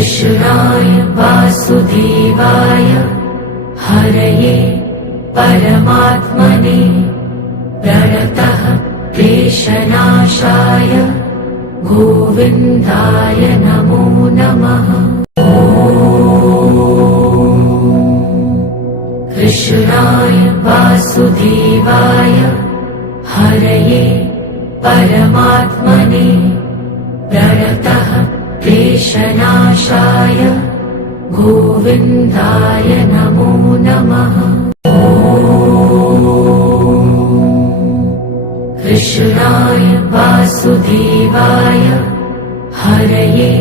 कृष्णाय वासुदेवाय हरये परमात्मने प्रणतः क्लेशनाशाय गोविन्दाय नमो नमः। कृष्णाय वासुदेवाय हरये परमात्मने प्रणतः क्लेशनाशाय गोविन्दाय नमो नमः। कृष्णाय वासुदेवाय हरये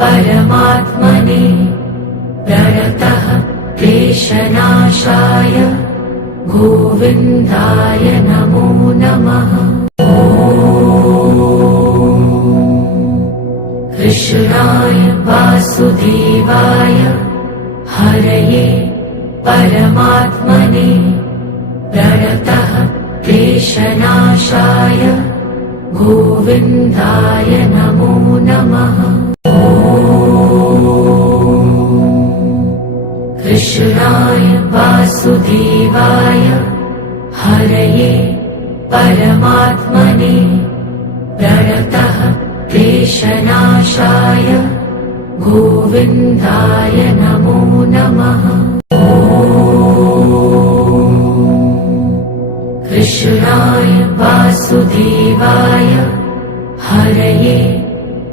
परमात्मने प्रणतः क्लेशनाशाय गोविन्दाय नमो नमः। कृष्णाय वासुदेवाय हरये परमात्मने प्रणतः क्लेशनाशाय गोविन्दाय नमो नमः। कृष्णाय वासुदेवाय हरये परमात्मने प्रणतः क्लेशनाशाय गोविन्दाय नमो नमः। कृष्णाय वासुदेवाय हरये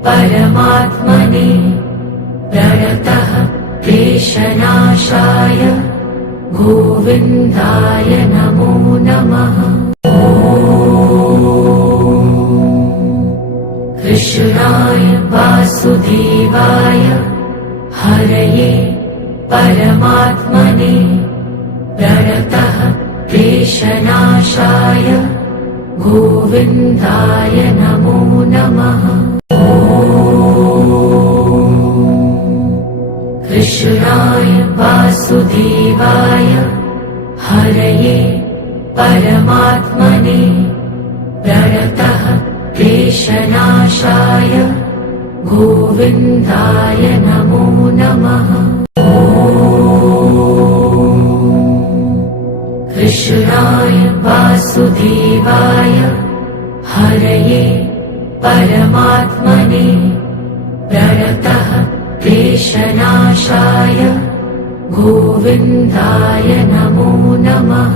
परमात्मने प्रणतः क्लेशनाशाय गोविन्दाय नमो नमः। कृष्णाय वासुदेवाय हरये परमात्मने प्रणतः क्लेशनाशाय गोविन्दाय नमो नमः। कृष्णाय वासुदेवाय हरये परमात्मने प्रणतः क्लेशनाशाय गोविन्दाय नमो नमः। कृष्णाय वासुदेवाय हरये परमात्मने प्रणतः क्लेशनाशाय गोविन्दाय नमो नमः।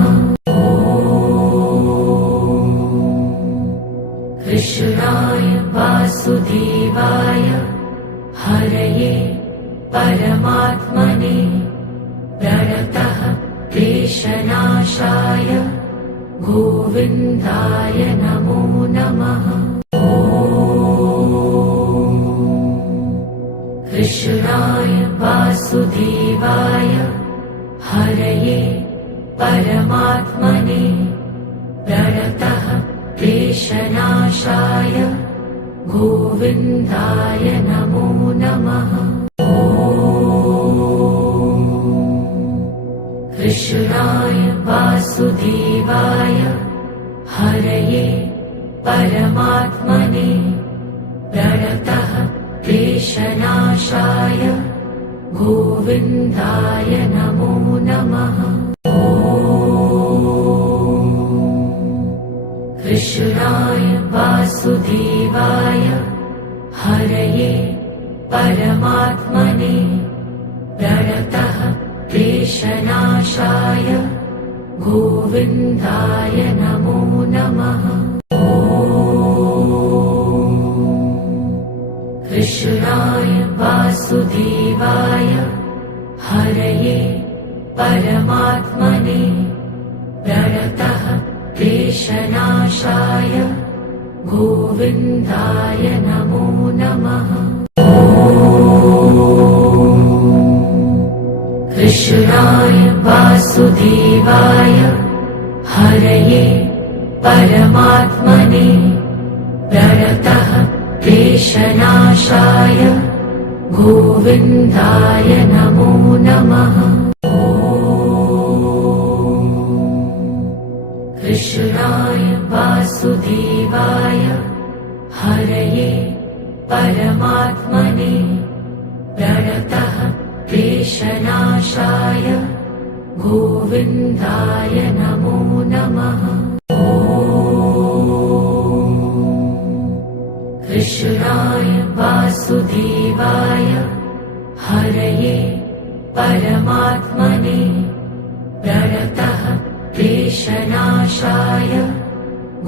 कृष्णाय वासुदेवाय हरये परमात्मने प्रणतः क्लेशनाशाय गोविन्दाय नमो नमः। कृष्णाय वासुदेवाय हरये परमात्मने प्रणतः क्लेशनाशाय गोविन्दाय नमो नमः। कृष्णाय वासुदेवाय हरये परमात्मने प्रणतः क्लेशनाशाय गोविन्दाय नमो नमः। कृष्णाय वासुदेवाय हरये परमात्मने प्रणतः क्लेशनाशाय गोविन्दाय नमो नमः। कृष्णाय वासुदेवाय हरये परमात्मने प्रणतः क्लेशनाशाय गोविन्दाय नमो नमः। कृष्णाय वासुदेवाय हरये परमात्मने प्रणतः क्लेशनाशाय गोविन्दाय नमो नमः। कृष्णाय वासुदेवाय हरये परमात्मने प्रणतः क्लेशनाशाय गोविन्दाय नमो नमः। कृष्णाय वासुदेवाय हरये परमात्मने प्रणतः क्लेशनाशाय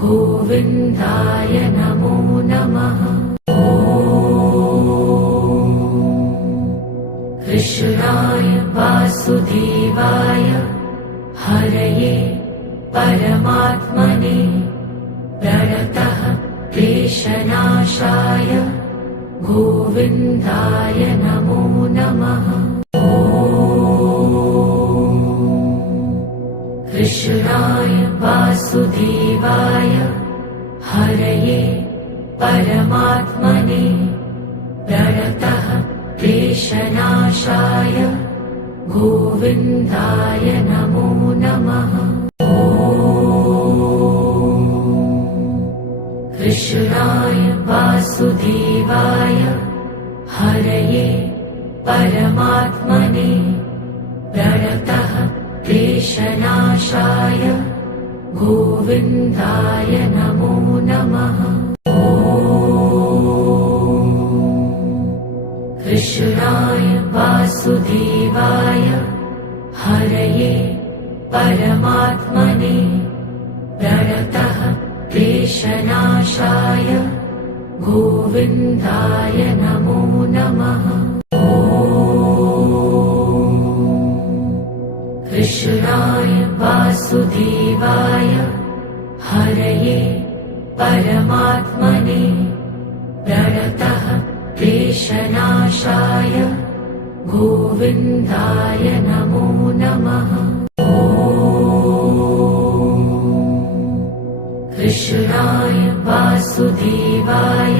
गोविन्दाय नमो नमः। कृष्णाय वासुदेवाय हरये परमात्मने प्रणतः क्लेशनाशाय गोविन्दाय नमो नमः। कृष्णाय वासुदेवाय हरये परमात्मने प्रणतः क्लेशनाशाय गोविन्दाय नमो नमः। कृष्णाय वासुदेवाय हरये परमात्मने प्रणतः क्लेशनाशाय गोविन्दाय नमो नमः। कृष्णाय वासुदेवाय हरये परमात्मने प्रणतः क्लेशनाशाय गोविन्दाय नमो नमः। कृष्णाय वासुदेवाय हरये परमात्मने प्रणतः क्लेशनाशाय गोविन्दाय नमो नमः। कृष्णाय वासुदेवाय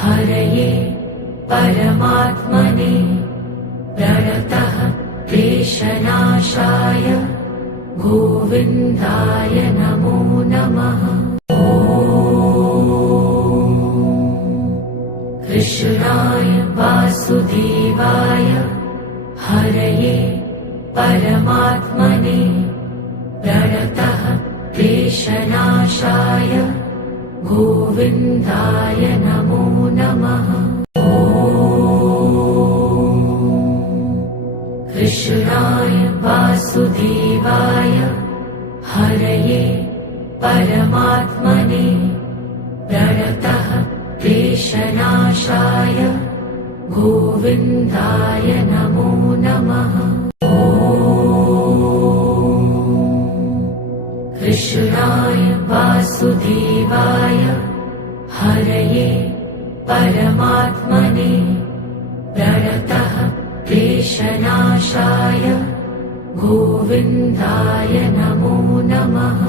हरये परमात्मने प्रणतः क्लेशनाशाय गोविन्दाय नमो नमः। कृष्णाय वासुदेवाय हरये परमात्मने प्रणतः क्लेशनाशाय गोविन्दाय नमो नमः। कृष्णाय वासुदेवाय हरये परमात्मने प्रणतः क्लेशनाशाय गोविन्दाय नमो नमः। कृष्णाय वासुदेवाय हरये परमात्मने प्रणतः क्लेशनाशाय गोविन्दाय नमो नमः।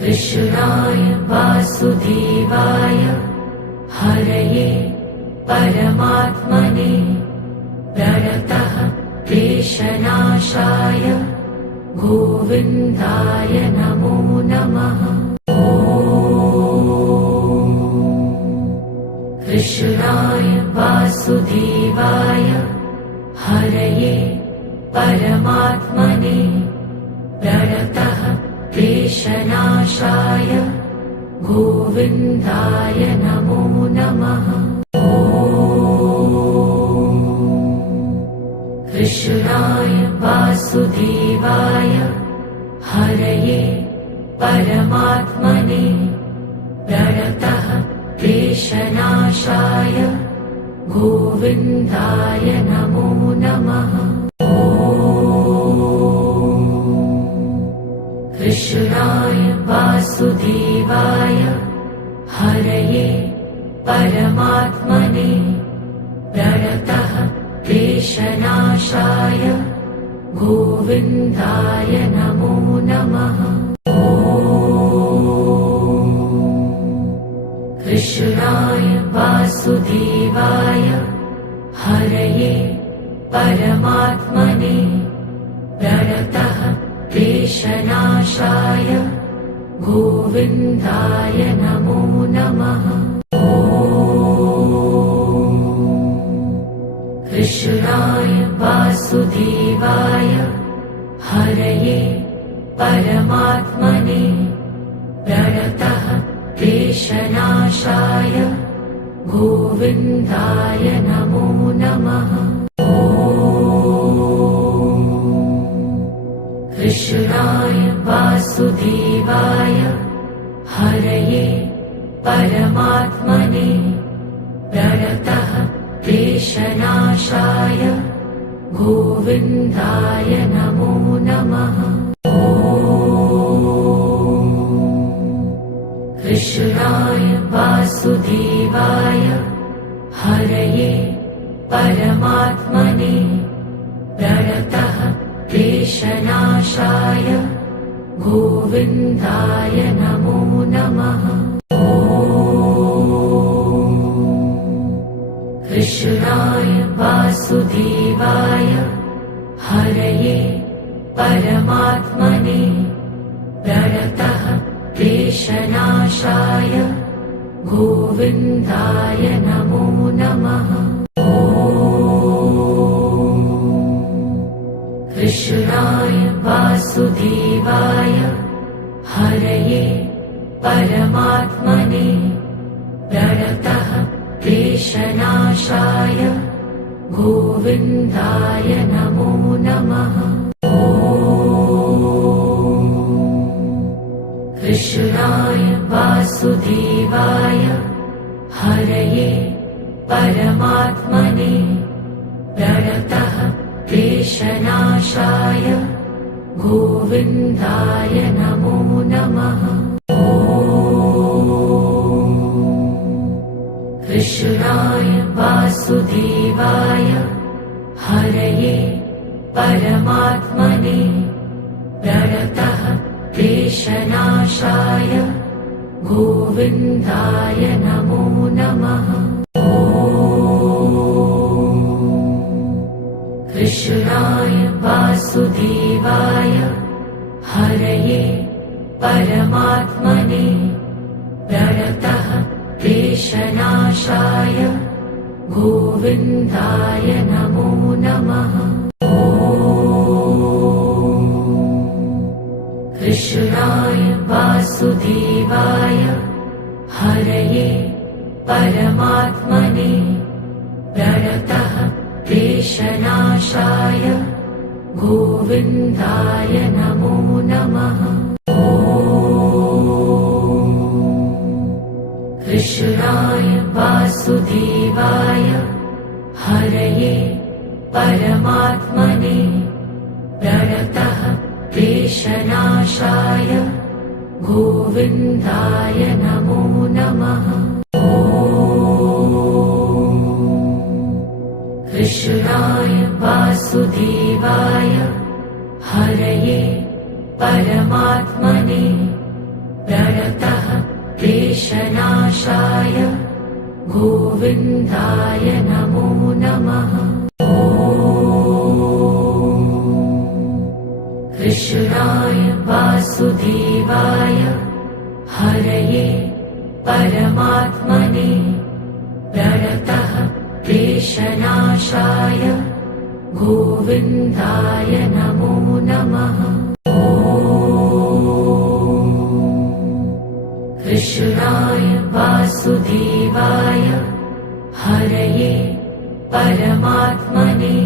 कृष्णाय वासुदेवाय हरये परमात्मने प्रणतः क्लेशनाशाय गोविन्दाय नमो नमः। कृष्णाय वासुदेवाय हरये परमात्मने प्रणतः क्लेशनाशाय गोविन्दाय नमो नमः। कृष्णाय वासुदेवाय हरये परमात्मने प्रणतः क्लेशनाशाय गोविन्दाय नमो नमः। कृष्णाय वासुदेवाय हरये परमात्मने प्रणतः क्लेशनाशाय गोविन्दाय नमो नमः। कृष्णाय वासुदेवाय हरये परमात्मने प्रणतः क्लेशनाशाय गोविन्दाय नमो नमः। कृष्णाय वासुदेवाय हरये परमात्मने प्रणतः क्लेशनाशाय गोविन्दाय नमो नमः। कृष्णाय वासुदेवाय हरये परमात्मने प्रणतः क्लेशनाशाय गोविन्दाय नमो नमः। कृष्णाय वासुदेवाय हरये परमात्मने प्रणतः क्लेशनाशाय गोविन्दाय नमो नमः। कृष्णाय वासुदेवाय हरये परमात्मने प्रणतः क्लेशनाशाय गोविन्दाय नमो नमः। कृष्णाय वासुदेवाय हरये परमात्मने प्रणतः क्लेशनाशाय गोविन्दाय नमो नमः। कृष्णाय वासुदेवाय हरये परमात्मने प्रणतः क्लेशनाशाय गोविन्दाय नमो नमः। कृष्णाय वासुदेवाय हरये परमात्मने प्रणतः क्लेशनाशाय गोविन्दाय नमो नमः। कृष्णाय वासुदेवाय हरये परमात्मने प्रणतः क्लेशनाशाय गोविन्दाय नमो नमः। कृष्णाय वासुदेवाय हरये परमात्मने प्रणतः क्लेशनाशाय गोविन्दाय नमो नमः। कृष्णाय वासुदेवाय हरये परमात्मने प्रणतः क्लेशनाशाय गोविन्दाय नमो नमः। कृष्णाय वासुदेवाय हरये परमात्मने प्रणतः क्लेशनाशाय गोविन्दाय नमो नमः। कृष्णाय वासुदेवाय हरये परमात्मने प्रणतः क्लेशनाशाय गोविन्दाय नमो नमः। कृष्णाय वासुदेवाय हरये परमात्मने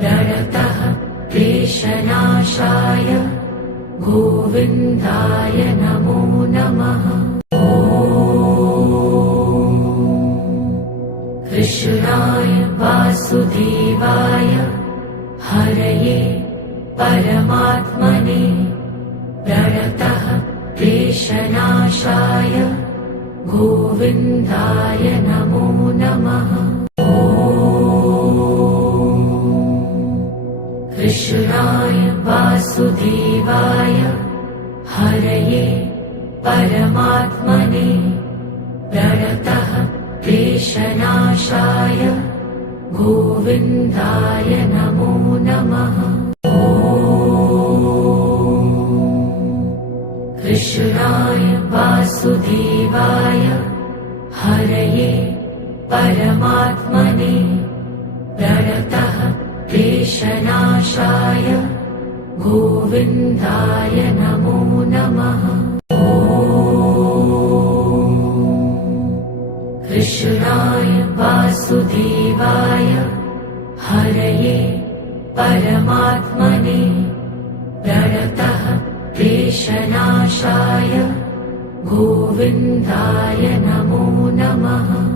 प्रणतः क्लेशनाशाय गोविन्दाय नमो नमः। कृष्णाय वासुदेवाय हरये परमात्मने प्रणतः क्लेशनाशाय गोविन्दाय नमो नमः। कृष्णाय वासुदेवाय हरये परमात्मने प्रणतः क्लेशनाशाय गोविन्दाय नमो नमः। कृष्णाय वासुदेवाय हरये परमात्मने प्रणतः क्लेशनाशाय गोविन्दाय नमो नमः। कृष्णाय वासुदेवाय हरये परमात्मने प्रणतः क्लेशनाशाय गोविन्दाय नमो नमः।